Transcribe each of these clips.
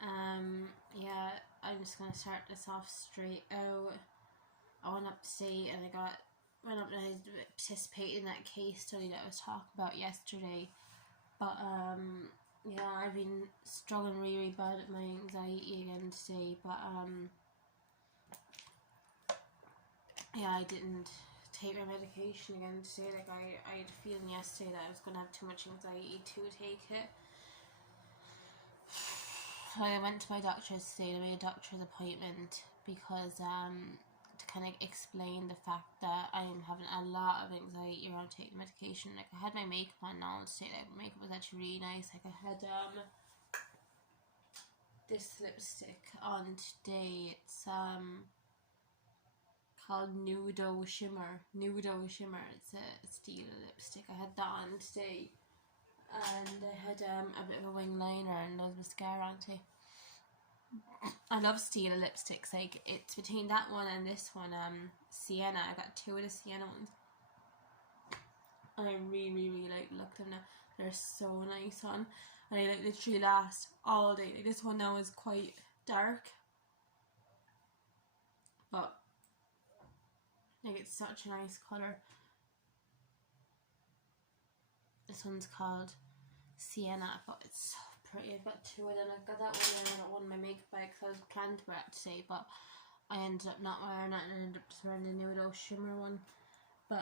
Yeah, I'm just gonna start this off straight out. I went up to see and went up and I participated in that case study that I was talking about yesterday. But yeah, I've been struggling really bad at my anxiety again today. But yeah, I didn't take my medication again today. Like I had a feeling yesterday that I was gonna have too much anxiety to take it. I went to my doctor's today. I made a doctor's appointment because to kind of explain the fact that I am having a lot of anxiety around taking medication. Like, I had my makeup on now today. Like, my makeup was actually really nice. Like, I had this lipstick on today. It's called Nudo Shimmer. It's a steel lipstick. I had that on today. And I had a bit of a wing liner and loads of mascara on too. I love steel lipsticks. Like, it's between that one and this one, Sienna. I got two of the Sienna ones. And I really like the look of them now. They're so nice on. And they like literally last all day. Like, this one now is quite dark, but like, it's such a nice colour. This one's called Sienna, but it's so pretty. I've got two of them. I've got that one and I got one in my makeup bag because I was planning to wear it today, but I ended up not wearing it and I ended up just wearing the Nudo Shimmer one. But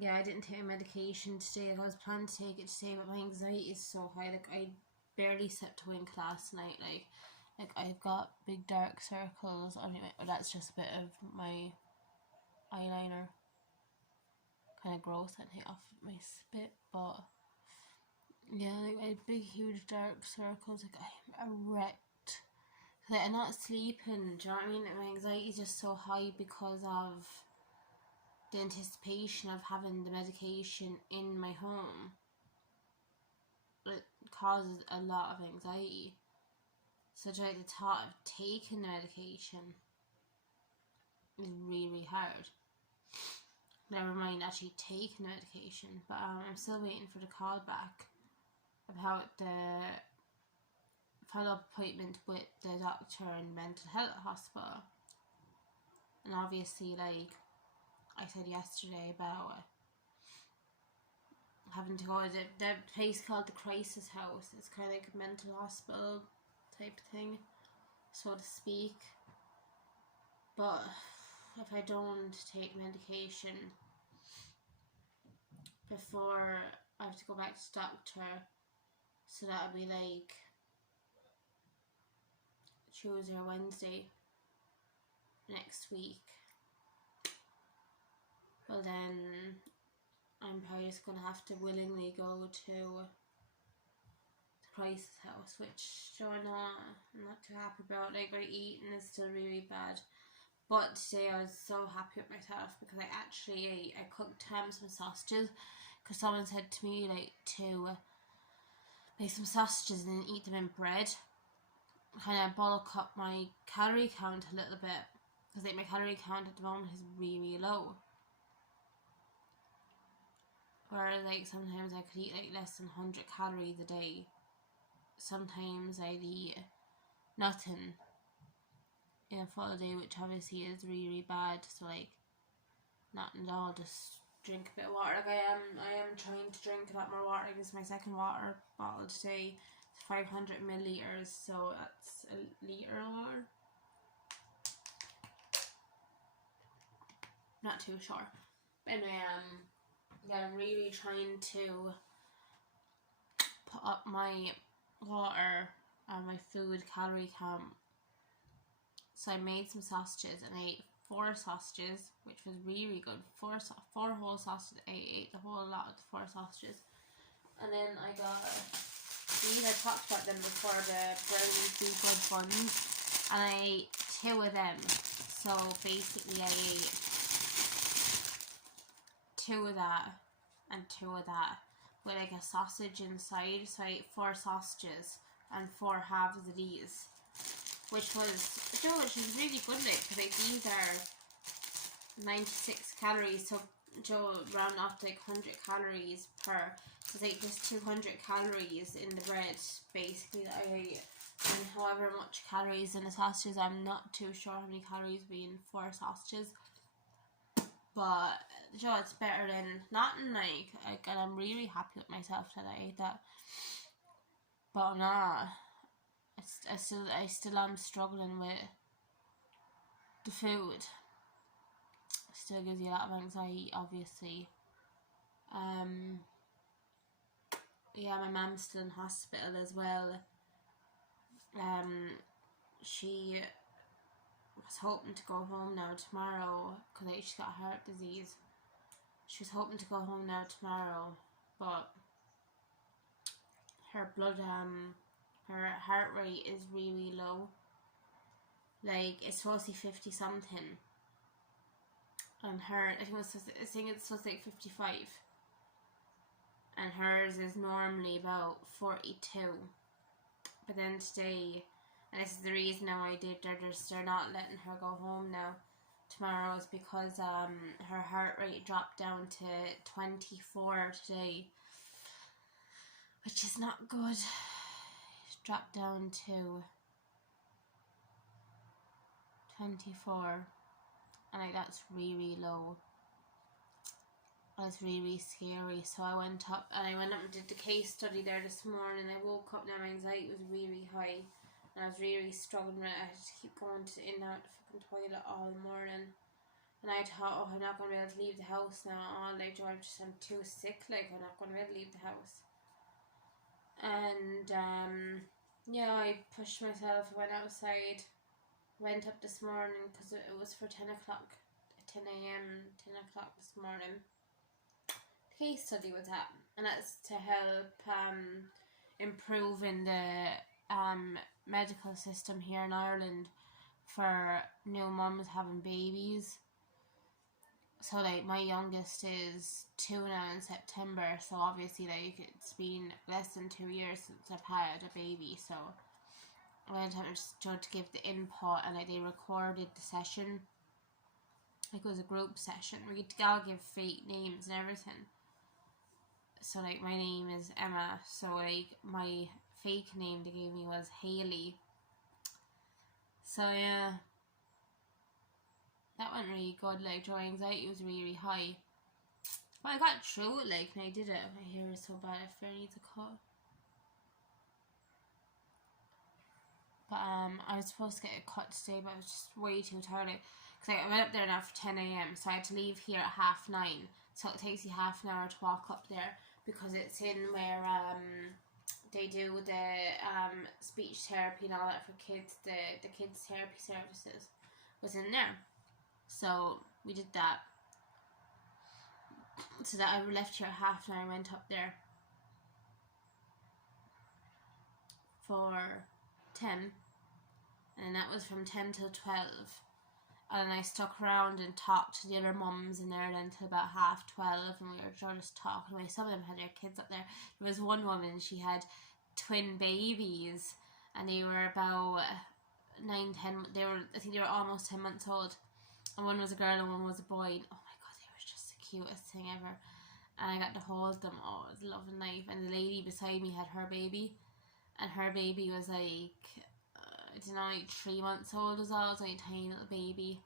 yeah, I didn't take my medication today. Like, I was planning to take it today, but my anxiety is so high. Like, I barely slept a wink last night. Like I've got big dark circles. Anyway, that's just a bit of my eyeliner kind of gross and hit off my spit, but yeah, like, I had big huge dark circles. Like, I'm wrecked. Like, I'm not sleeping, do you know what I mean? Like, my anxiety is just so high because of the anticipation of having the medication in my home. It causes a lot of anxiety. So like, the thought of taking the medication is really hard. Never mind actually taking the medication. But I'm still waiting for the call back about the follow-up appointment with the doctor in the mental health hospital. And obviously, like I said yesterday about having to go to the place called the crisis house. It's kind of like a mental hospital type thing, so to speak. But if I don't take medication before I have to go back to the doctor, so that'll be like Tuesday or Wednesday next week, well then I'm probably just going to have to willingly go to the crisis house, which I'm not too happy about. Like, my eating is still really bad. But today I was so happy with myself because I cooked some sausages, because someone said to me like to make some sausages and then eat them in bread. Kind of bulk up my calorie count a little bit, because like my calorie count at the moment is really low. Whereas like sometimes I could eat like less than 100 calories a day. Sometimes I'd eat nothing in a full day, which obviously is really bad. So like, nothing at all, just drink a bit of water. Like, I am trying to drink a lot more water. This is my second water bottle today. It's 500 milliliters, so that's a litre of water. Not too sure. But anyway, yeah, I'm really trying to put up my water and my food calorie count. So I made some sausages and I ate 4 sausages, which was really good. 4 whole sausages. I ate the whole lot of the 4 sausages. And then I got these. I talked about them before, the brownie sweet bread buns, and I ate 2 of them. So basically I ate 2 of that and 2 of that with like a sausage inside. So I ate 4 sausages and 4 halves of these, which is really good. Like these are 96 calories, so Joe round off to like 100 calories per. So it's like just 200 calories in the bread basically that I ate. and however much calories in the sausages. I'm not too sure how many calories be in 4 sausages. But, you know, it's better than nothing, like, and I'm really happy with myself that I ate that. But nah, I still am struggling with the food. It still gives you a lot of anxiety, obviously. Yeah, my mum's still in hospital as well. She was hoping to go home now tomorrow because she's got heart disease. She was hoping to go home now tomorrow, but her her heart rate is really low. Like, it's supposed to be 50 something, and I think it's supposed to be 55, and hers is normally about 42. But then today, and this is the reason now they're not letting her go home now tomorrow, is because her heart rate dropped down to 24 today, which is not good. It dropped down to 24, and that's really low. That's really scary. So I went up and did the case study there this morning. I woke up now, my anxiety was really high, and I was really struggling with it. I had to keep going in and out the fucking toilet all morning, and I thought, oh, I'm not going to be able to leave the house now. Oh, like, I'm too sick, like, I'm not going to be able to leave the house. And yeah, I pushed myself, went outside, went up this morning because it was for 10 o'clock, 10 a.m, 10 o'clock this morning. Case study with that, and that's to help improving the medical system here in Ireland for new mums having babies. So, like, my youngest is 2 now in September, so obviously, like, it's been less than 2 years since I've had a baby. So I went out to give the input, and like, they recorded the session. Like, it was a group session where you all give fake names and everything. So, like, my name is Emma, so, like, my fake name they gave me was Hayley. So, yeah, that went really good. Like, my anxiety was really high, but I got through it, like, and I did it. My hair is so bad, I fear I need a cut. But I was supposed to get a cut today, but I was just way too tired. Because I went up there now for 10 a.m, so I had to leave here at 9:30. So it takes you half an hour to walk up there, because it's in where they do the speech therapy and all that for kids. The kids therapy services was in there, so we did that. So that I left here at 9:30. I went up there for 10, and that was from 10 till 12. And I stuck around and talked to the other mums in there then till about 12:30, and we were just talking away. Some of them had their kids up there. There was one woman, she had twin babies, and they were about 9, 10. I think they were almost 10 months old. And one was a girl and one was a boy. And oh my god, they were just the cutest thing ever. And I got to hold them. Oh, it was a loving life. And the lady beside me had her baby, and her baby was like, I don't know, like 3 months old as well. It was like a tiny little baby.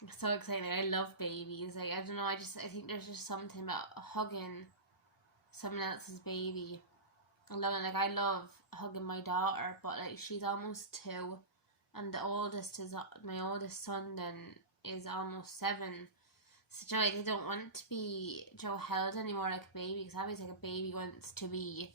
I'm so excited. I love babies. Like, I don't know, I think there's just something about hugging someone else's baby. I love hugging my daughter, but like, she's almost 2, and my oldest son then is almost 7. So they don't want to be held anymore like a baby, because obviously like a baby wants to be,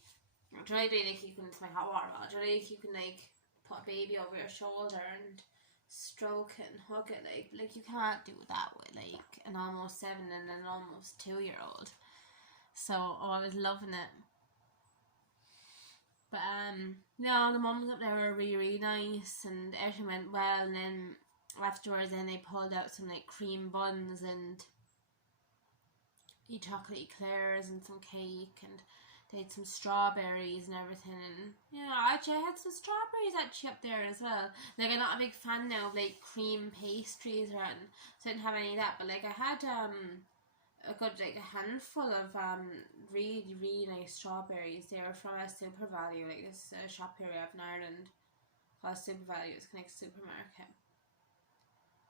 like, you can, it's my hot water bottle, like, you can like put a baby over your shoulder and stroke it and hug it, like you can't do that with like an almost 7 and an almost 2-year-old. So I was loving it. But no, the mums up there were really, really nice, and everything went well. And then afterwards, then they pulled out some like cream buns and chocolate eclairs and some cake, and they had some strawberries and everything. And actually I had some strawberries actually up there as well. Like, I'm not a big fan now of like cream pastries or anything, so I didn't have any of that. But like, I had a good like a handful of really, really nice strawberries. They were from a Super Value, like this shop here we have in Ireland. called Super Value. It's like supermarket.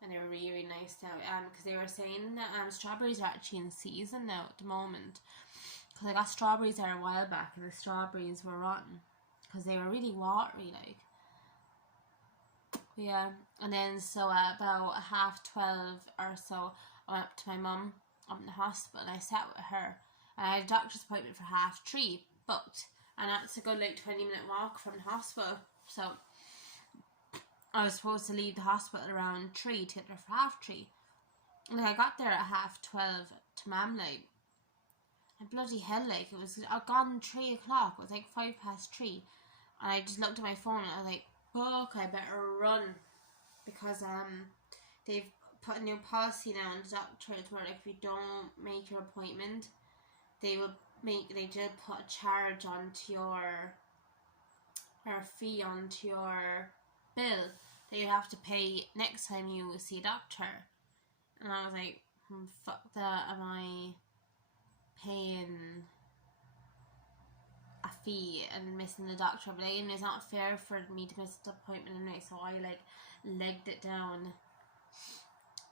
And they were really, really nice now. Because they were saying that strawberries are actually in season now at the moment. Because I got strawberries there a while back and the strawberries were rotten. Because they were really watery, like. Yeah. And then so about 12:30 or so, I went up to my mum up in the hospital and I sat with her. And I had a doctor's appointment for 3:30 booked. And that's a good like 20-minute walk from the hospital. So I was supposed to leave the hospital around 3 to get there for 3:30. And I got there at 12:30 to Mam, like, and bloody hell, like, it was gone 3 o'clock. It was like 3:05. And I just looked at my phone and I was like, fuck, I better run. Because they've put a new policy now in the doctors where like, if you don't make your appointment, they did put a charge onto your, or a fee onto your bill that you have to pay next time you see a doctor. And I was like, fuck that, am I paying a fee and missing the doctor? But again, it's not fair for me to miss the appointment anyway, so I like legged it down.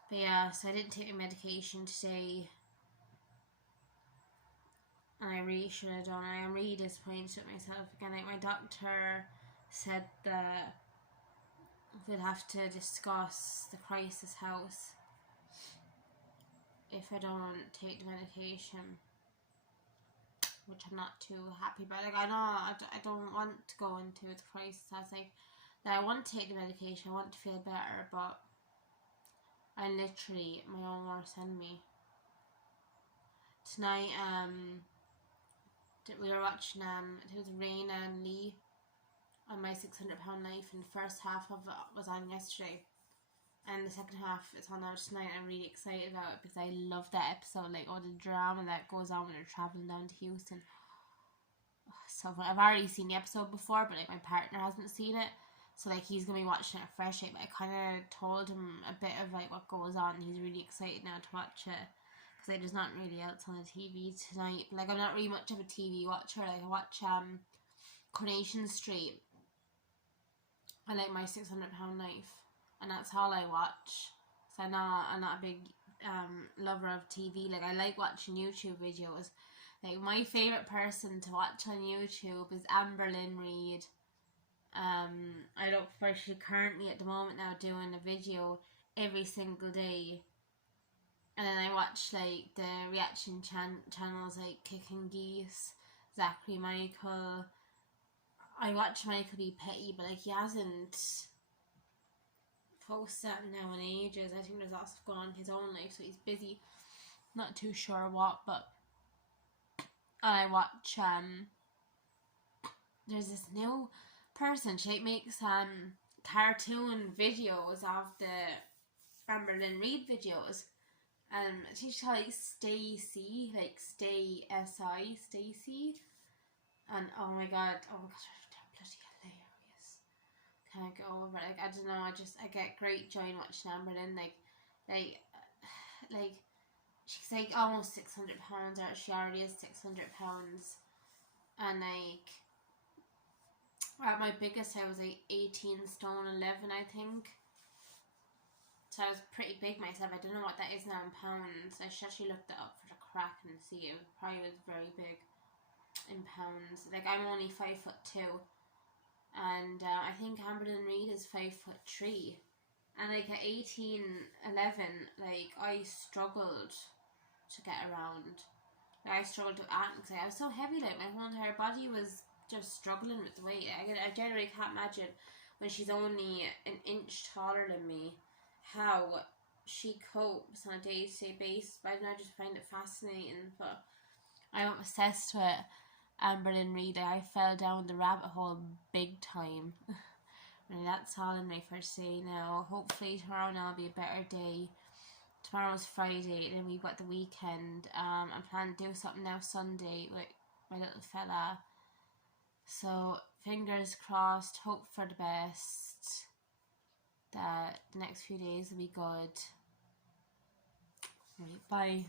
But yeah, so I didn't take my medication today, and I really should have done. I am really disappointed with myself again. Like, my doctor said that we'll have to discuss the crisis house if I don't take the medication, which I'm not too happy about. Like, I know I don't want to go into the crisis house. Like, I want to take the medication, I want to feel better, but I'm literally my own worst enemy. Tonight, we were watching, it was Reid and Lee on My 600 Pound Life, and the first half of it was on yesterday, and the second half is on now tonight. I'm really excited about it because I love that episode, like all the drama that goes on when they're travelling down to Houston. So I've already seen the episode before, but like my partner hasn't seen it, so like he's gonna be watching it fresh. But I kind of told him a bit of like what goes on, and he's really excited now to watch it because like, there's not really else on the TV tonight. But like, I'm not really much of a TV watcher. Like, I watch Coronation Street and like My 600 Pound Life, and that's all I watch. So I'm not a big lover of TV. Like, I like watching YouTube videos. Like, my favourite person to watch on YouTube is amberlynn Reid. I look for, she's currently at the moment now doing a video every single day. And then I watch like the reaction channels like Kicking Geese, Zachary Michael. I watch Michael be petty, but like he hasn't posted that now in ages. I think there's lots of going on in his own life, so he's busy. Not too sure what, but I watch there's this new person, she makes cartoon videos of the amberlynn Reid videos. She's called like Stacy, like Stay S-I, Stacy. And oh my god, they're bloody hilarious. Can't get over it. Like, I don't know, I get great joy in watching amberlynn. Like she's like almost 600 pounds, or she already is 600 pounds. And like, at my biggest I was like 18 stone 11, I think. So I was pretty big myself. I don't know what that is now in pounds. I should actually look that up for the crack and see. It probably was very big in pounds. Like, I'm only 5'2", and I think amberlynn Reid is 5'3", and like at 18, 11, like I struggled to get around. Like, I struggled to act because I was so heavy. Like, my whole entire body was just struggling with the weight. I generally can't imagine when she's only an inch taller than me how she copes on a day-to-day basis. But I just find it fascinating. But I'm obsessed with amberlynn Reid. I fell down the rabbit hole big time. And that's all in my first day now. Hopefully tomorrow now will be a better day. Tomorrow's Friday, and then we've got the weekend. I'm planning to do something now Sunday with my little fella. So fingers crossed, hope for the best, that the next few days will be good. Right, bye.